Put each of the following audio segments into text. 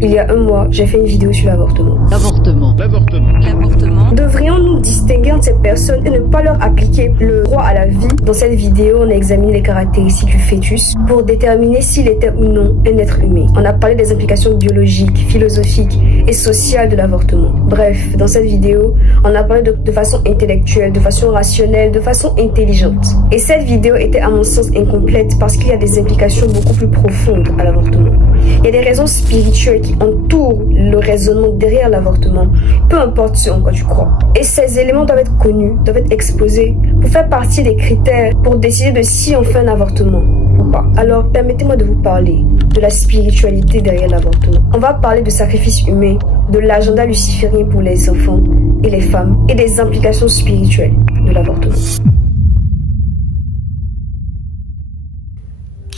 Il y a un mois, j'ai fait une vidéo sur l'avortement. Devrions-nous distinguer entre ces personnes et ne pas leur appliquer le droit à la vie? Dans cette vidéo, on a examiné les caractéristiques du fœtus pour déterminer s'il était ou non un être humain. On a parlé des implications biologiques, philosophiques et sociales de l'avortement. Bref, dans cette vidéo, on a parlé de façon intellectuelle, de façon rationnelle, de façon intelligente. Et cette vidéo était à mon sens incomplète parce qu'il y a des implications beaucoup plus profondes à l'avortement. Il y a des raisons spirituelles qui entourent le raisonnement derrière l'avortement, peu importe ce en quoi tu crois. Et ces éléments doivent être connus, doivent être exposés pour faire partie des critères pour décider de si on fait un avortement ou pas. Alors permettez-moi de vous parler de la spiritualité derrière l'avortement. On va parler de sacrifices humains, de l'agenda luciférien pour les enfants et les femmes et des implications spirituelles de l'avortement.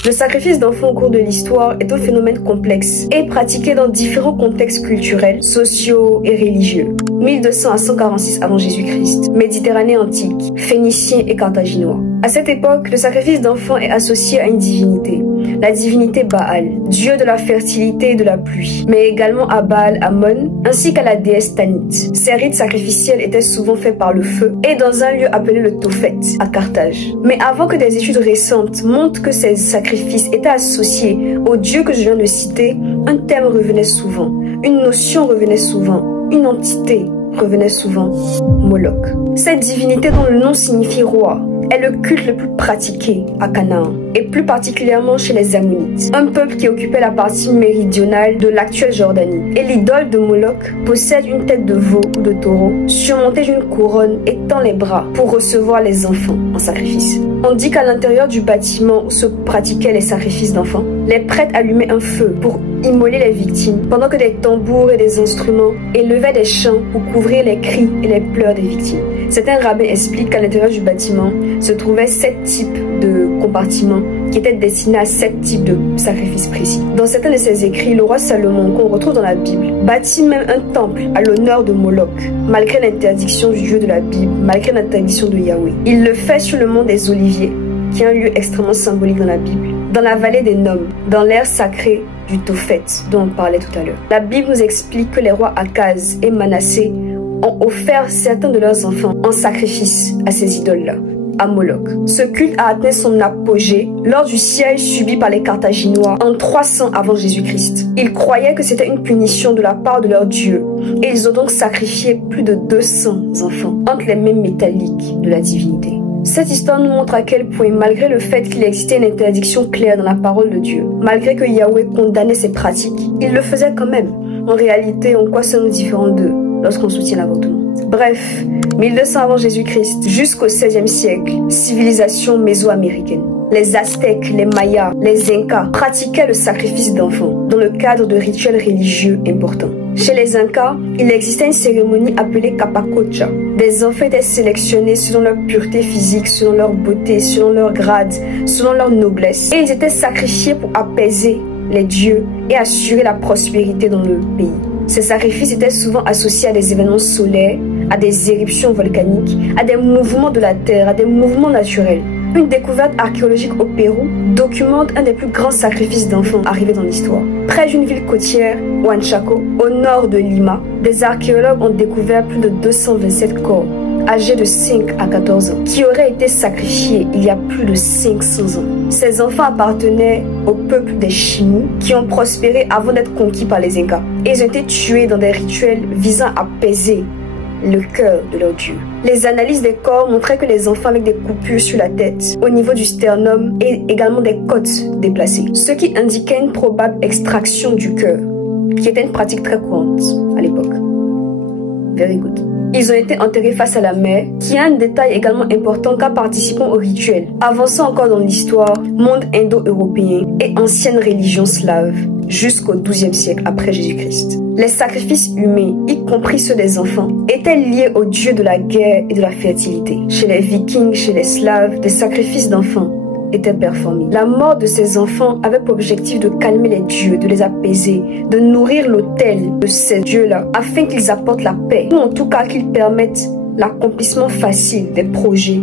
Le sacrifice d'enfants au cours de l'histoire est un phénomène complexe et pratiqué dans différents contextes culturels, sociaux et religieux. 1200 à 146 avant Jésus-Christ, Méditerranée antique, Phéniciens et Carthaginois. À cette époque, le sacrifice d'enfants est associé à une divinité, la divinité Baal, dieu de la fertilité et de la pluie, mais également à Baal Ammon, ainsi qu'à la déesse Tanit. Ces rites sacrificiels étaient souvent faits par le feu et dans un lieu appelé le Tophet, à Carthage. Mais avant que des études récentes montrent que ces sacrifices étaient associés au dieu que je viens de citer, un thème revenait souvent, une notion revenait souvent, une entité revenait souvent, Moloch. Cette divinité dont le nom signifie roi est le culte le plus pratiqué à Canaan, et plus particulièrement chez les Ammonites, un peuple qui occupait la partie méridionale de l'actuelle Jordanie. Et l'idole de Moloch possède une tête de veau ou de taureau, surmontée d'une couronne et tend les bras pour recevoir les enfants en sacrifice. On dit qu'à l'intérieur du bâtiment où se pratiquaient les sacrifices d'enfants, les prêtres allumaient un feu pour immoler les victimes, pendant que des tambours et des instruments élevaient des chants pour couvrir les cris et les pleurs des victimes. Certains rabbins expliquent qu'à l'intérieur du bâtiment se trouvaient 7 types de compartiments qui étaient destinés à 7 types de sacrifices précis. Dans certains de ses écrits, le roi Salomon, qu'on retrouve dans la Bible, bâtit même un temple à l'honneur de Moloch, malgré l'interdiction du Dieu de la Bible, malgré l'interdiction de Yahweh. Il le fait sur le mont des Oliviers, qui est un lieu extrêmement symbolique dans la Bible, dans la vallée des Noms, dans l'aire sacrée du Tophet, dont on parlait tout à l'heure. La Bible nous explique que les rois Akaz et Manassé ont offert certains de leurs enfants en sacrifice à ces idoles-là, à Moloch. Ce culte a atteint son apogée lors du siège subi par les Carthaginois en 300 avant Jésus-Christ. Ils croyaient que c'était une punition de la part de leur dieu et ils ont donc sacrifié plus de 200 enfants entre les mains métalliques de la divinité. Cette histoire nous montre à quel point, malgré le fait qu'il existait une interdiction claire dans la parole de Dieu, malgré que Yahweh condamnait ces pratiques, il le faisait quand même. En réalité, en quoi sommes-nous différents d'eux lorsqu'on soutient l'avortement? Bref, 1200 avant Jésus-Christ jusqu'au XVIe siècle, civilisation mésoaméricaine. Les Aztèques, les Mayas, les Incas pratiquaient le sacrifice d'enfants dans le cadre de rituels religieux importants. Chez les Incas, il existait une cérémonie appelée Capacocha. Des enfants étaient sélectionnés selon leur pureté physique, selon leur beauté, selon leur grade, selon leur noblesse. Et ils étaient sacrifiés pour apaiser les dieux et assurer la prospérité dans le pays. Ces sacrifices étaient souvent associés à des événements solaires, à des éruptions volcaniques, à des mouvements de la terre, à des mouvements naturels. Une découverte archéologique au Pérou documente un des plus grands sacrifices d'enfants arrivés dans l'histoire. Près d'une ville côtière, Huanchaco, au nord de Lima, des archéologues ont découvert plus de 227 corps, âgés de 5 à 14 ans, qui auraient été sacrifiés il y a plus de 500 ans. Ces enfants appartenaient au peuple des Chimú, qui ont prospéré avant d'être conquis par les Incas. Et ils ont été tués dans des rituels visant à apaiser le cœur de leur dieu. Les analyses des corps montraient que les enfants avec des coupures sur la tête, au niveau du sternum et également des côtes déplacées, ce qui indiquait une probable extraction du cœur, qui était une pratique très courante à l'époque. Very good. Ils ont été enterrés face à la mer, qui a un détail également important car participant au rituel. Avançant encore dans l'histoire, monde indo-européen et ancienne religion slave, jusqu'au XIIe siècle après Jésus-Christ. Les sacrifices humains, y compris ceux des enfants, étaient liés aux dieux de la guerre et de la fertilité. Chez les Vikings, chez les Slaves, des sacrifices d'enfants étaient performés. La mort de ces enfants avait pour objectif de calmer les dieux, de les apaiser, de nourrir l'autel de ces dieux-là, afin qu'ils apportent la paix, ou en tout cas qu'ils permettent l'accomplissement facile des projets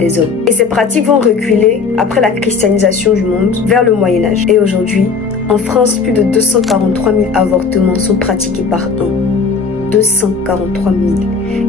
des hommes. Et ces pratiques vont reculer après la christianisation du monde vers le Moyen-Âge. Et aujourd'hui, en France, plus de 243 000 avortements sont pratiqués par an. 243 000.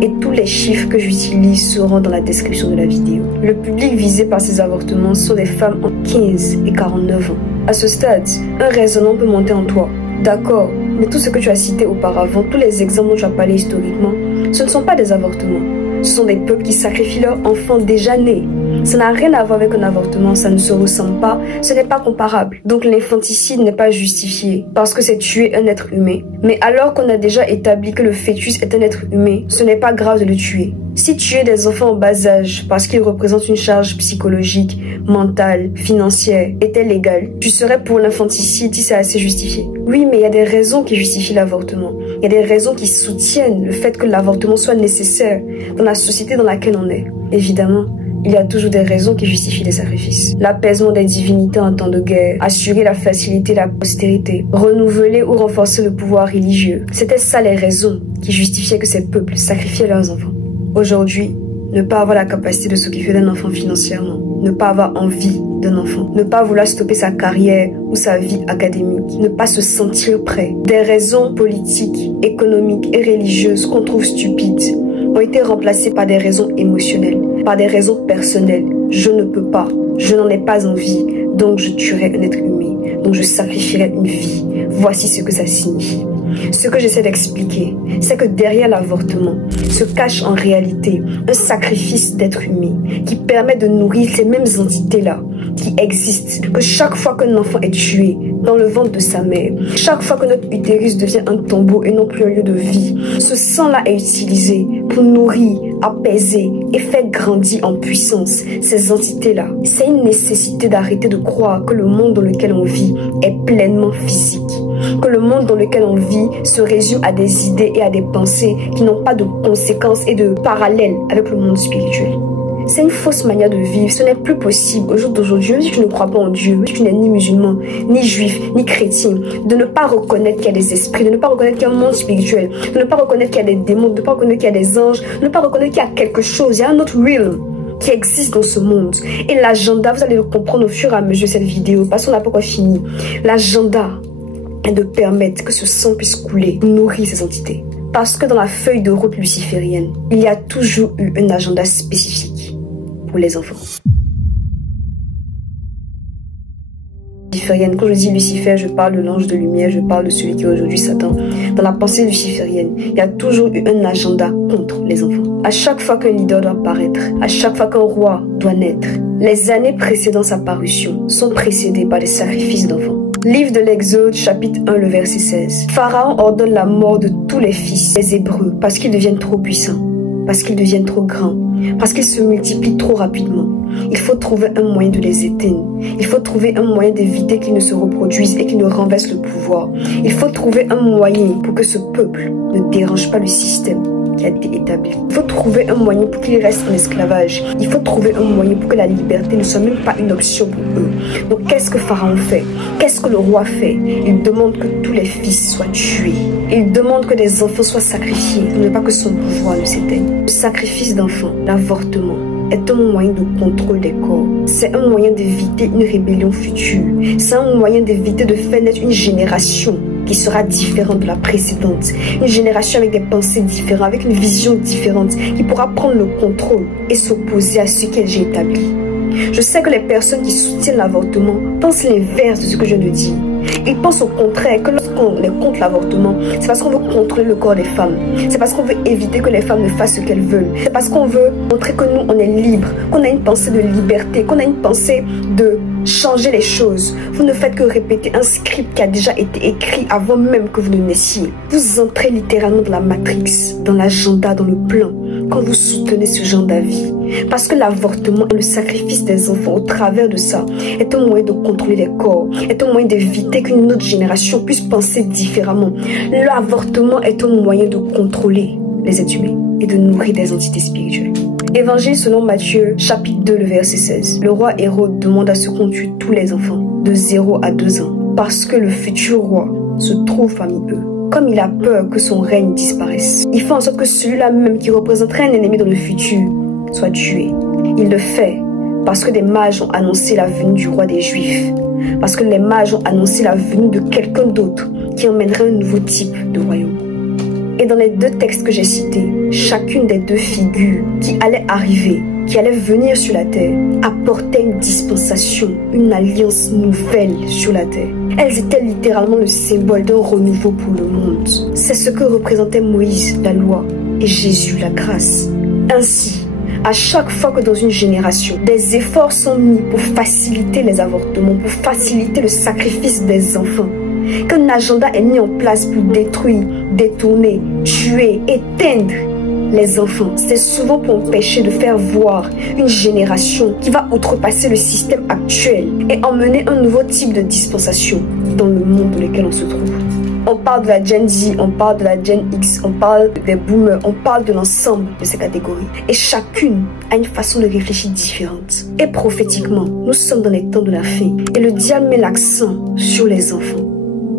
Et tous les chiffres que j'utilise seront dans la description de la vidéo. Le public visé par ces avortements sont des femmes entre 15 et 49 ans. À ce stade, un raisonnement peut monter en toi. D'accord, mais tout ce que tu as cité auparavant, tous les exemples dont tu as parlé historiquement, ce ne sont pas des avortements. Ce sont des peuples qui sacrifient leurs enfants déjà nés. Ça n'a rien à voir avec un avortement, ça ne se ressemble pas, ce n'est pas comparable. Donc l'infanticide n'est pas justifié parce que c'est tuer un être humain. Mais alors qu'on a déjà établi que le fœtus est un être humain, ce n'est pas grave de le tuer. Si tuer des enfants en bas âge parce qu'ils représentent une charge psychologique, mentale, financière était légal, tu serais pour l'infanticide si c'est assez justifié. Oui, mais il y a des raisons qui justifient l'avortement. Il y a des raisons qui soutiennent le fait que l'avortement soit nécessaire dans la société dans laquelle on est. Évidemment, il y a toujours des raisons qui justifient les sacrifices. L'apaisement des divinités en temps de guerre, assurer la facilité, la postérité, renouveler ou renforcer le pouvoir religieux. C'était ça les raisons qui justifiaient que ces peuples sacrifiaient leurs enfants. Aujourd'hui, ne pas avoir la capacité de s'occuper d'un enfant financièrement, ne pas avoir envie d'un enfant, ne pas vouloir stopper sa carrière ou sa vie académique, ne pas se sentir prêt. Des raisons politiques, économiques et religieuses qu'on trouve stupides ont été remplacées par des raisons émotionnelles, par des raisons personnelles. Je ne peux pas, je n'en ai pas envie, donc je tuerai un être humain, donc je sacrifierai une vie. Voici ce que ça signifie. Ce que j'essaie d'expliquer, c'est que derrière l'avortement se cache en réalité un sacrifice d'être humain qui permet de nourrir ces mêmes entités-là qui existent. Que chaque fois qu'un enfant est tué dans le ventre de sa mère, chaque fois que notre utérus devient un tombeau et non plus un lieu de vie, ce sang-là est utilisé pour nourrir, apaiser et faire grandir en puissance ces entités-là. C'est une nécessité d'arrêter de croire que le monde dans lequel on vit est pleinement physique. Que le monde dans lequel on vit se résume à des idées et à des pensées qui n'ont pas de conséquences et de parallèles avec le monde spirituel. C'est une fausse manière de vivre, ce n'est plus possible au jour d'aujourd'hui, même si tu ne crois pas en Dieu, même si tu n'es ni musulman, ni juif, ni chrétien, de ne pas reconnaître qu'il y a des esprits, de ne pas reconnaître qu'il y a un monde spirituel, de ne pas reconnaître qu'il y a des démons, de ne pas reconnaître qu'il y a des anges, de ne pas reconnaître qu'il y a quelque chose, il y a un autre realm qui existe dans ce monde. Et l'agenda, vous allez le comprendre au fur et à mesure de cette vidéo, parce qu'on n'a pas encore fini. L'agenda est de permettre que ce sang puisse couler, nourrir ces entités. Parce que dans la feuille de route luciférienne, il y a toujours eu un agenda spécifique pour les enfants. Luciférienne, quand je dis Lucifer, je parle de l'ange de lumière, je parle de celui qui est aujourd'hui Satan. Dans la pensée luciférienne, il y a toujours eu un agenda contre les enfants. À chaque fois qu'un leader doit apparaître, à chaque fois qu'un roi doit naître, les années précédant sa parution sont précédées par des sacrifices d'enfants. Livre de l'Exode, chapitre 1, le verset 16. Pharaon ordonne la mort de tous les fils des Hébreux parce qu'ils deviennent trop puissants, parce qu'ils deviennent trop grands, parce qu'ils se multiplient trop rapidement. Il faut trouver un moyen de les éteindre. Il faut trouver un moyen d'éviter qu'ils ne se reproduisent et qu'ils ne renversent le pouvoir. Il faut trouver un moyen pour que ce peuple ne dérange pas le système qui a été établi. Il faut trouver un moyen pour qu'ils restent en esclavage. Il faut trouver un moyen pour que la liberté ne soit même pas une option pour eux. Donc qu'est-ce que Pharaon fait? Qu'est-ce que le roi fait? Il demande que tous les fils soient tués. Il demande que des enfants soient sacrifiés pour ne pas que son pouvoir ne s'éteigne. Le sacrifice d'enfants, l'avortement, est un moyen de contrôle des corps. C'est un moyen d'éviter une rébellion future. C'est un moyen d'éviter de faire naître une génération qui sera différente de la précédente. Une génération avec des pensées différentes, avec une vision différente, qui pourra prendre le contrôle et s'opposer à ce que j'ai établi. Je sais que les personnes qui soutiennent l'avortement pensent l'inverse de ce que je viens de dire. Ils pensent au contraire que lorsqu'on est contre l'avortement, c'est parce qu'on veut contrôler le corps des femmes. C'est parce qu'on veut éviter que les femmes ne fassent ce qu'elles veulent. C'est parce qu'on veut montrer que nous, on est libre, qu'on a une pensée de liberté, qu'on a une pensée de changer les choses. Vous ne faites que répéter un script qui a déjà été écrit avant même que vous ne naissiez. Vous entrez littéralement dans la matrix, dans l'agenda, dans le plan, quand vous soutenez ce genre d'avis. Parce que l'avortement et le sacrifice des enfants au travers de ça est un moyen de contrôler les corps, est un moyen d'éviter qu'une autre génération puisse penser différemment. L'avortement est un moyen de contrôler les êtres humains et de nourrir des entités spirituelles. Évangile selon Matthieu, chapitre 2, le verset 16. Le roi Hérode demande à ce qu'on tue tous les enfants de 0 à 2 ans parce que le futur roi se trouve parmi eux. Comme il a peur que son règne disparaisse, il fait en sorte que celui-là même qui représenterait un ennemi dans le futur soit tué. Il le fait parce que des mages ont annoncé la venue du roi des Juifs. Parce que les mages ont annoncé la venue de quelqu'un d'autre qui emmènerait un nouveau type de royaume. Et dans les deux textes que j'ai cités, chacune des deux figures qui allaient arriver, qui allaient venir sur la terre, apportait une dispensation, une alliance nouvelle sur la terre. Elles étaient littéralement le symbole d'un renouveau pour le monde. C'est ce que représentait Moïse, la loi, et Jésus, la grâce. Ainsi, à chaque fois que dans une génération, des efforts sont mis pour faciliter les avortements, pour faciliter le sacrifice des enfants, qu'un agenda est mis en place pour détruire, détourner, tuer, éteindre les enfants, c'est souvent pour empêcher de faire voir une génération qui va outrepasser le système actuel et emmener un nouveau type de dispensation dans le monde dans lequel on se trouve. On parle de la Gen Z, on parle de la Gen X, on parle des boomers, on parle de l'ensemble de ces catégories. Et chacune a une façon de réfléchir différente. Et prophétiquement, nous sommes dans les temps de la fin. Et le diable met l'accent sur les enfants.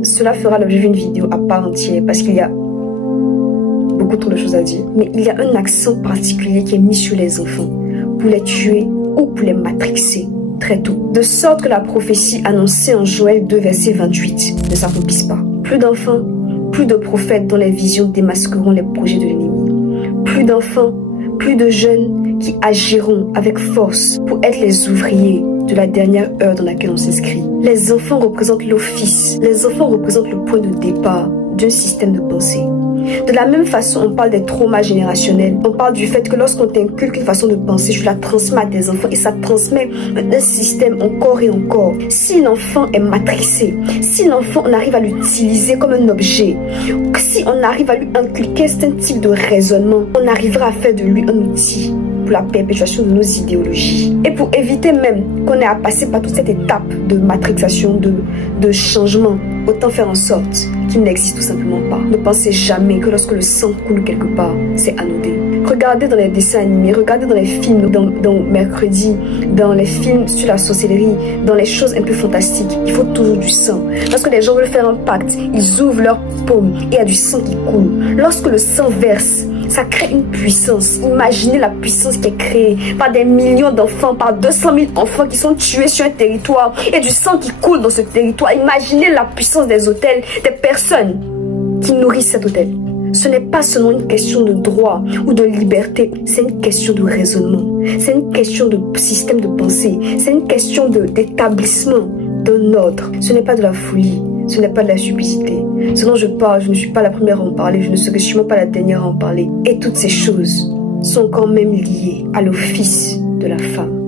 Cela fera l'objet d'une vidéo à part entière parce qu'il y a beaucoup trop de choses à dire. Mais il y a un accent particulier qui est mis sur les enfants pour les tuer ou pour les matrixer très tôt. De sorte que la prophétie annoncée en Joël 2 verset 28 ne s'accomplisse pas. Plus d'enfants, plus de prophètes dont les visions démasqueront les projets de l'ennemi. Plus d'enfants, plus de jeunes qui agiront avec force pour être les ouvriers de la dernière heure dans laquelle on s'inscrit. Les enfants représentent l'office. Les enfants représentent le point de départ d'un système de pensée. De la même façon, on parle des traumas générationnels. On parle du fait que lorsqu'on t'inculque une façon de penser, tu la transmets à tes enfants et ça transmet un système encore et encore. Si l'enfant est matrixé, si l'enfant, on arrive à l'utiliser comme un objet, si on arrive à lui inculquer ce type de raisonnement, on arrivera à faire de lui un outil pour la perpétuation de nos idéologies. Et pour éviter même qu'on ait à passer par toute cette étape de matrixation, de changement, autant faire en sorte qu'il n'existe tout simplement pas. Ne pensez jamais que lorsque le sang coule quelque part, c'est anodin. Regardez dans les dessins animés, regardez dans les films, dans Mercredi, dans les films sur la sorcellerie, dans les choses un peu fantastiques, il faut toujours du sang. Lorsque les gens veulent faire un pacte, ils ouvrent leur paume et il y a du sang qui coule. Lorsque le sang verse, ça crée une puissance. Imaginez la puissance qui est créée par des millions d'enfants, par 200 000 enfants qui sont tués sur un territoire et du sang qui coule dans ce territoire. Imaginez la puissance des hôtels, des personnes qui nourrissent cet hôtel. Ce n'est pas seulement une question de droit ou de liberté, c'est une question de raisonnement. C'est une question de système de pensée. C'est une question d'établissement d'un ordre. Ce n'est pas de la folie. Ce n'est pas de la stupidité. Ce dont je parle, je ne suis pas la première à en parler, je ne serai sûrement pas la dernière à en parler. Et toutes ces choses sont quand même liées à l'office de la femme.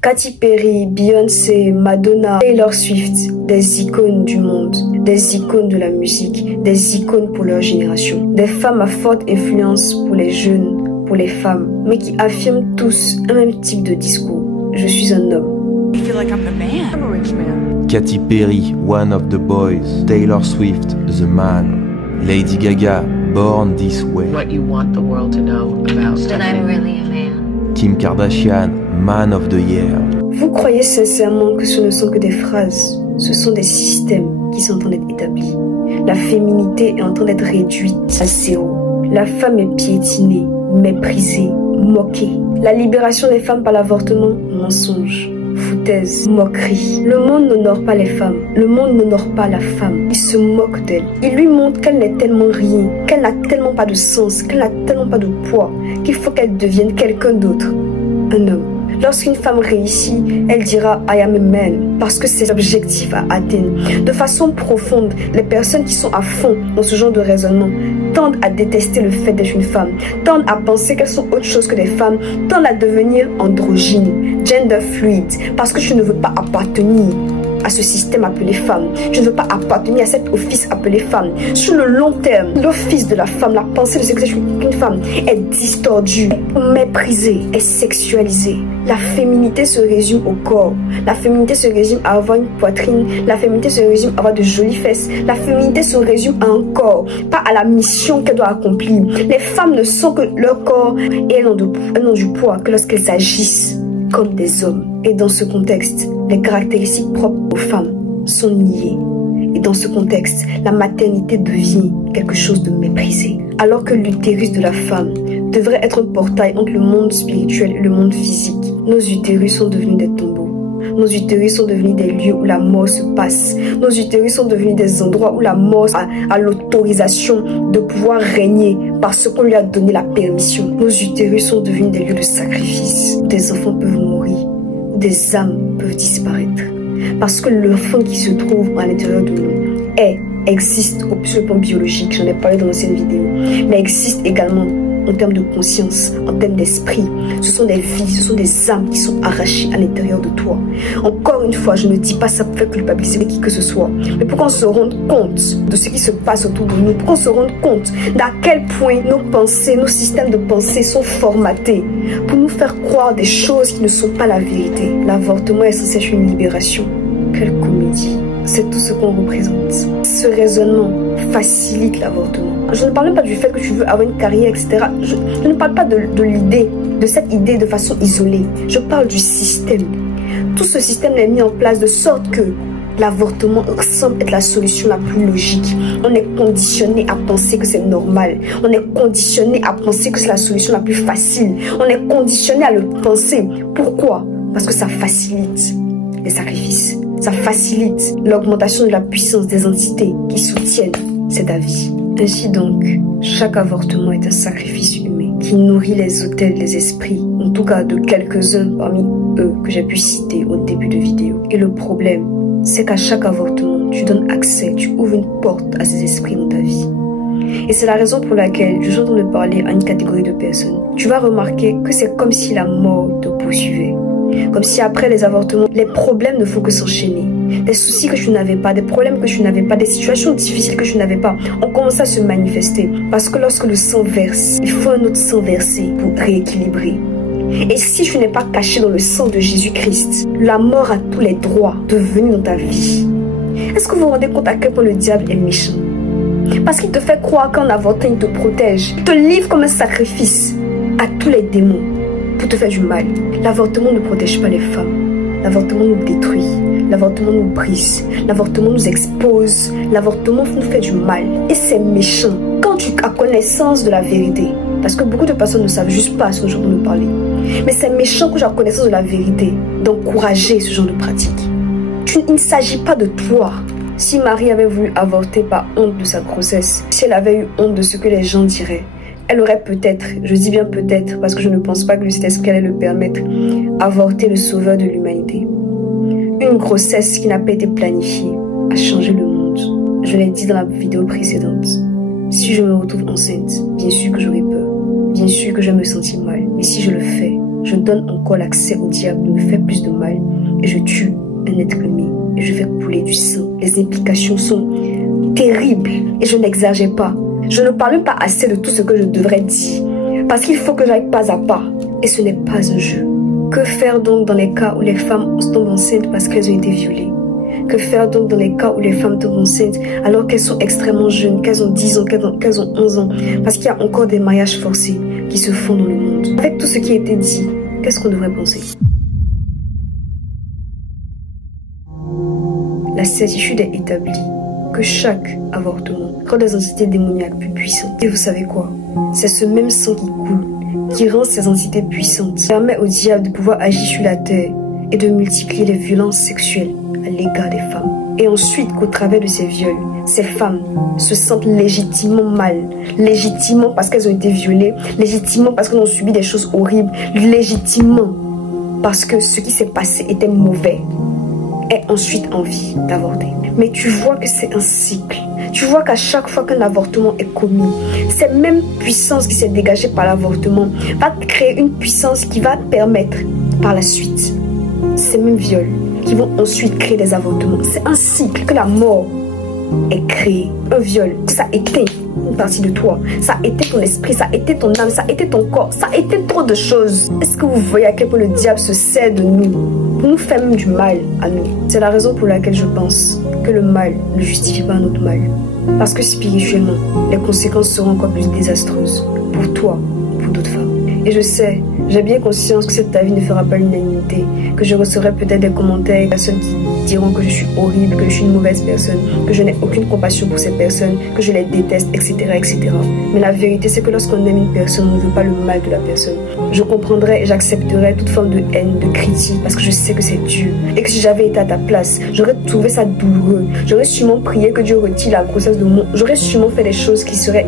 Katy Perry, Beyoncé, Madonna, Taylor Swift, des icônes du monde, des icônes de la musique, des icônes pour leur génération. Des femmes à forte influence pour les jeunes, pour les femmes, mais qui affirment tous un même type de discours. Je suis un homme. I feel like I'm the man. I'm a rich man. Katy Perry, One of the Boys. Taylor Swift, The Man. Lady Gaga, Born This Way. What you want the world to know about That I'm really a man. Kim Kardashian, Man of the Year. Vous croyez sincèrement que ce ne sont que des phrases? Ce sont des systèmes qui sont en train d'être établis. La féminité est en train d'être réduite à zéro. La femme est piétinée, méprisée, moquée. La libération des femmes par l'avortement, mensonge. Foutaise, moquerie. Le monde n'honore pas les femmes. Le monde n'honore pas la femme. Il se moque d'elle. Il lui montre qu'elle n'est tellement rien, qu'elle n'a tellement pas de sens, qu'elle n'a tellement pas de poids, qu'il faut qu'elle devienne quelqu'un d'autre. Un homme. Lorsqu'une femme réussit, elle dira I am a man parce que c'est l'objectif à atteindre. De façon profonde, les personnes qui sont à fond dans ce genre de raisonnement tendent à détester le fait d'être une femme, tendent à penser qu'elles sont autre chose que des femmes, tendent à devenir androgynes, gender fluid, parce que je ne veux pas appartenir à ce système appelé femme. Je ne veux pas appartenir à cet office appelé femme. Sur le long terme, l'office de la femme, la pensée de ce que c'est qu'une femme est distordue, est méprisée, est sexualisée. La féminité se résume au corps. La féminité se résume à avoir une poitrine. La féminité se résume à avoir de jolies fesses. La féminité se résume à un corps, pas à la mission qu'elle doit accomplir. Les femmes ne sont que leur corps et elles ont du poids que lorsqu'elles agissent comme des hommes. Et dans ce contexte, les caractéristiques propres aux femmes sont niées. Et dans ce contexte, la maternité devient quelque chose de méprisé. Alors que l'utérus de la femme devrait être un portail entre le monde spirituel et le monde physique, nos utérus sont devenus des tombeaux. Nos utérus sont devenus des lieux où la mort se passe. Nos utérus sont devenus des endroits où la mort a l'autorisation de pouvoir régner parce qu'on lui a donné la permission. Nos utérus sont devenus des lieux de sacrifice où des enfants peuvent mourir, où des âmes peuvent disparaître. Parce que l'enfant qui se trouve à l'intérieur de nous existe sur le plan biologique, j'en ai parlé dans l'ancienne vidéo, mais existe également en termes de conscience, en termes d'esprit. Ce sont des vies, ce sont des âmes qui sont arrachées à l'intérieur de toi. Encore une fois, je ne dis pas ça pour faire culpabiliser qui que ce soit, mais pour qu'on se rende compte de ce qui se passe autour de nous, pour qu'on se rende compte d'à quel point nos pensées, nos systèmes de pensée sont formatés pour nous faire croire des choses qui ne sont pas la vérité. L'avortement est censé être une libération. Quelle comédie! C'est tout ce qu'on représente. Ce raisonnement facilite l'avortement. Je ne parle même pas du fait que tu veux avoir une carrière, etc. Je ne parle pas de l'idée, de cette idée de façon isolée. Je parle du système. Tout ce système est mis en place de sorte que l'avortement semble être la solution la plus logique. On est conditionné à penser que c'est normal. On est conditionné à penser que c'est la solution la plus facile. On est conditionné à le penser. Pourquoi? Parce que ça facilite les sacrifices. Ça facilite l'augmentation de la puissance des entités qui soutiennent cet avis. Ainsi donc, chaque avortement est un sacrifice humain qui nourrit les autels des esprits, en tout cas de quelques-uns parmi eux que j'ai pu citer au début de vidéo. Et le problème, c'est qu'à chaque avortement, tu donnes accès, tu ouvres une porte à ces esprits dans ta vie. Et c'est la raison pour laquelle je suis en train de parler à une catégorie de personnes. Tu vas remarquer que c'est comme si la mort te poursuivait. Comme si après les avortements, les problèmes ne font que s'enchaîner. Des soucis que tu n'avais pas, des problèmes que tu n'avais pas, des situations difficiles que tu n'avais pas, ont commencé à se manifester. Parce que lorsque le sang verse, il faut un autre sang versé pour rééquilibrer. Et si tu n'es pas caché dans le sang de Jésus-Christ, la mort a tous les droits de venir dans ta vie. Est-ce que vous vous rendez compte à quel point le diable est méchant? Parce qu'il te fait croire qu'en avortant, il te protège. Il te livre comme un sacrifice à tous les démons pour te faire du mal. L'avortement ne protège pas les femmes. L'avortement nous détruit. L'avortement nous brise. L'avortement nous expose. L'avortement nous fait du mal. Et c'est méchant. Quand tu as connaissance de la vérité, parce que beaucoup de personnes ne savent juste pas ce genre de nous parler, mais c'est méchant que tu as connaissance de la vérité d'encourager ce genre de pratique. Il ne s'agit pas de toi. Si Marie avait voulu avorter par honte de sa grossesse, si elle avait eu honte de ce que les gens diraient, elle aurait peut-être, je dis bien peut-être, parce que je ne pense pas que le Saint-Esprit allait le permettre, avorter le sauveur de l'humanité. Une grossesse qui n'a pas été planifiée a changé le monde. Je l'ai dit dans la vidéo précédente. Si je me retrouve enceinte, bien sûr que j'aurai peur. Bien sûr que je vais me sentir mal. Mais si je le fais, je donne encore l'accès au diable de me faire plus de mal. Et je tue un être humain. Et je fais couler du sang. Les implications sont terribles. Et je n'exagère pas. Je ne parle pas assez de tout ce que je devrais dire. Parce qu'il faut que j'aille pas à pas. Et ce n'est pas un jeu. Que faire donc dans les cas où les femmes tombent enceintes parce qu'elles ont été violées? Que faire donc dans les cas où les femmes tombent enceintes alors qu'elles sont extrêmement jeunes, qu'elles ont 10 ans, qu'elles ont 11 ans? Parce qu'il y a encore des mariages forcés qui se font dans le monde. Avec tout ce qui a été dit, qu'est-ce qu'on devrait penser? La certitude est établie que chaque avortement rend des entités démoniaques plus puissantes. Et vous savez quoi? C'est ce même sang qui coule, qui rend ces entités puissantes, permet au diable de pouvoir agir sur la terre et de multiplier les violences sexuelles à l'égard des femmes. Et ensuite qu'au travers de ces viols, ces femmes se sentent légitimement mal, légitimement parce qu'elles ont été violées, légitimement parce qu'elles ont subi des choses horribles, légitimement parce que ce qui s'est passé était mauvais, et ensuite envie d'avorter. Mais tu vois que c'est un cycle. Tu vois qu'à chaque fois qu'un avortement est commis, cette même puissance qui s'est dégagée par l'avortement va créer une puissance qui va permettre par la suite ces mêmes viols qui vont ensuite créer des avortements. C'est un cycle que la mort est créée. Un viol, ça éteint une partie de toi, ça éteint ton esprit, ça éteint ton âme, ça éteint ton corps, ça éteint trop de choses. Est-ce que vous voyez à quel point le diable se sert de nous pour nous faire même du mal à nous? C'est la raison pour laquelle je pense que le mal ne justifie pas un autre mal. Parce que spirituellement, les conséquences seront encore plus désastreuses pour toi ou pour d'autres femmes. Et je sais, j'ai bien conscience que cette avis ne fera pas l'unanimité, que je recevrai peut-être des commentaires, des personnes qui diront que je suis horrible, que je suis une mauvaise personne, que je n'ai aucune compassion pour ces personnes, que je les déteste, etc., etc. Mais la vérité, c'est que lorsqu'on aime une personne, on ne veut pas le mal de la personne. Je comprendrai et j'accepterai toute forme de haine, de critique, parce que je sais que c'est Dieu. Et que si j'avais été à ta place, j'aurais trouvé ça douloureux. J'aurais sûrement prié que Dieu retire la grossesse de mon... J'aurais sûrement fait des choses qui seraient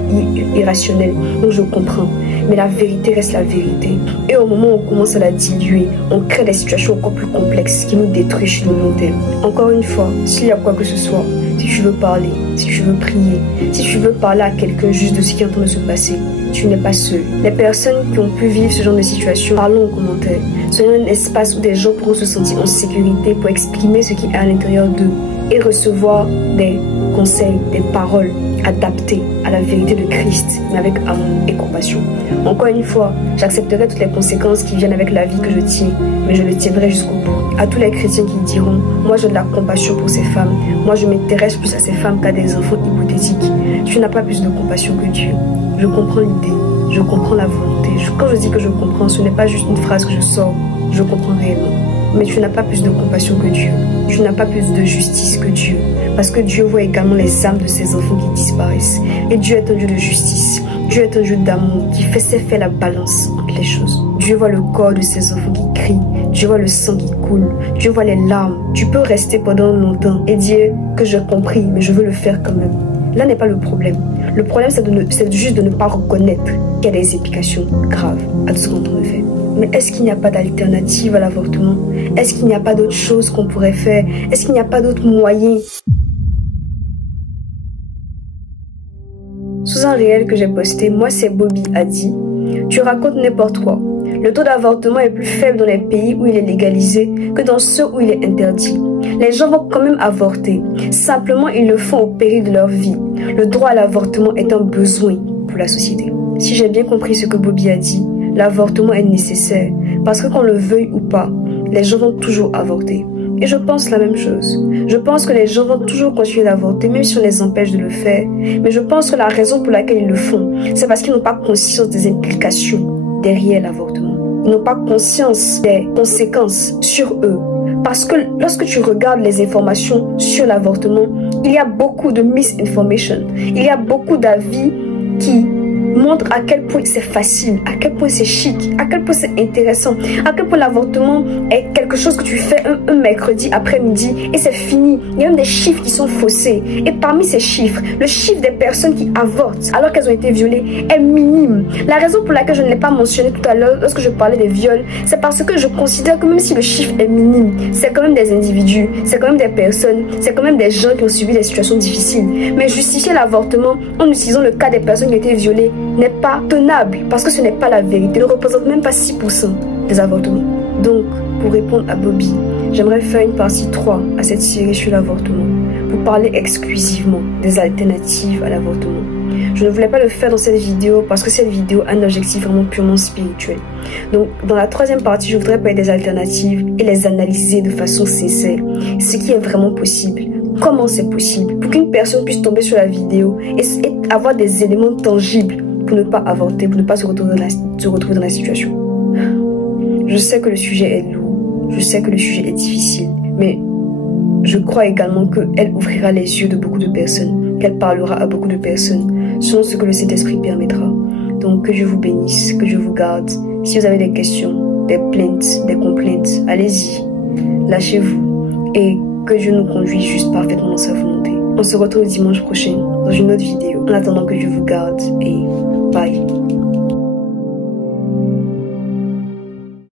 irrationnelles. Donc je comprends. Mais la vérité reste la vérité. Et au moment où on commence à la diluer, on crée des situations encore plus complexes qui nous détruisent sur le long terme. Encore une fois, s'il y a quoi que ce soit, si tu veux parler, si tu veux prier, si tu veux parler à quelqu'un juste de ce qui est en train de se passer, tu n'es pas seul. Les personnes qui ont pu vivre ce genre de situation, parlons en commentaire. Soyons un espace où des gens pourront se sentir en sécurité pour exprimer ce qui est à l'intérieur d'eux et recevoir des conseils, des paroles adaptées à la vérité de Christ, mais avec amour et compassion. Encore une fois, j'accepterai toutes les conséquences qui viennent avec la vie que je tiens, mais je le tiendrai jusqu'au bout. À tous les chrétiens qui diront, moi j'ai de la compassion pour ces femmes, moi je m'intéresse plus à ces femmes qu'à des enfants hypothétiques. Tu n'as pas plus de compassion que Dieu. Je comprends l'idée, je comprends la volonté. Quand je dis que je comprends, ce n'est pas juste une phrase que je sors, je comprends réellement. Mais tu n'as pas plus de compassion que Dieu. Tu n'as pas plus de justice que Dieu. Parce que Dieu voit également les âmes de ses enfants qui disparaissent. Et Dieu est un Dieu de justice. Dieu est un Dieu d'amour qui sait faire la balance entre les choses. Dieu voit le corps de ses enfants qui crient. Dieu voit le sang qui coule. Dieu voit les larmes. Tu peux rester pendant longtemps et dire que j'ai compris, mais je veux le faire quand même. Là n'est pas le problème. Le problème, c'est juste de ne pas reconnaître qu'il y a des implications graves à tout ce qu'on est en train de faire. Mais est-ce qu'il n'y a pas d'alternative à l'avortement? Est-ce qu'il n'y a pas d'autre chose qu'on pourrait faire? Est-ce qu'il n'y a pas d'autres moyens? Sous un réel que j'ai posté, moi c'est Bobby a dit, tu racontes n'importe quoi. Le taux d'avortement est plus faible dans les pays où il est légalisé que dans ceux où il est interdit. Les gens vont quand même avorter. Simplement, ils le font au péril de leur vie. Le droit à l'avortement est un besoin pour la société. Si j'ai bien compris ce que Bobby a dit, l'avortement est nécessaire. Parce que qu'on le veuille ou pas, les gens vont toujours avorter. Et je pense la même chose. Je pense que les gens vont toujours continuer d'avorter, même si on les empêche de le faire. Mais je pense que la raison pour laquelle ils le font, c'est parce qu'ils n'ont pas conscience des implications derrière l'avortement. Ils n'ont pas conscience des conséquences sur eux. Parce que lorsque tu regardes les informations sur l'avortement, il y a beaucoup de misinformation. Il y a beaucoup d'avis qui montrent à quel point c'est facile, à quel point c'est chic, à quel point c'est intéressant, à quel point l'avortement est quelque chose que tu fais un mercredi après-midi et c'est fini. Il y a même des chiffres qui sont faussés. Et parmi ces chiffres, le chiffre des personnes qui avortent alors qu'elles ont été violées est minime. La raison pour laquelle je ne l'ai pas mentionné tout à l'heure lorsque je parlais des viols, c'est parce que je considère que même si le chiffre est minime, c'est quand même des individus, c'est quand même des personnes, c'est quand même des gens qui ont subi des situations difficiles. Mais justifier l'avortement en utilisant le cas des personnes qui ont été violées n'est pas tenable parce que ce n'est pas la vérité. Ne représente même pas 6% des avortements. Donc, pour répondre à Bobby, j'aimerais faire une partie 3 à cette série sur l'avortement pour parler exclusivement des alternatives à l'avortement. Je ne voulais pas le faire dans cette vidéo parce que cette vidéo a un objectif vraiment purement spirituel. Donc, dans la troisième partie, je voudrais parler des alternatives et les analyser de façon sincère. Ce qui est vraiment possible. Comment c'est possible pour qu'une personne puisse tomber sur la vidéo et avoir des éléments tangibles pour ne pas avorter, pour ne pas se retrouver dans la situation. Je sais que le sujet est lourd, je sais que le sujet est difficile, mais je crois également qu'elle ouvrira les yeux de beaucoup de personnes, qu'elle parlera à beaucoup de personnes, selon ce que le Saint-Esprit permettra. Donc que Dieu vous bénisse, que Dieu vous garde. Si vous avez des questions, des plaintes, des complaintes, allez-y, lâchez-vous et que Dieu nous conduise juste parfaitement dans sa volonté. On se retrouve dimanche prochain dans une autre vidéo. En attendant, que Dieu vous garde et bye.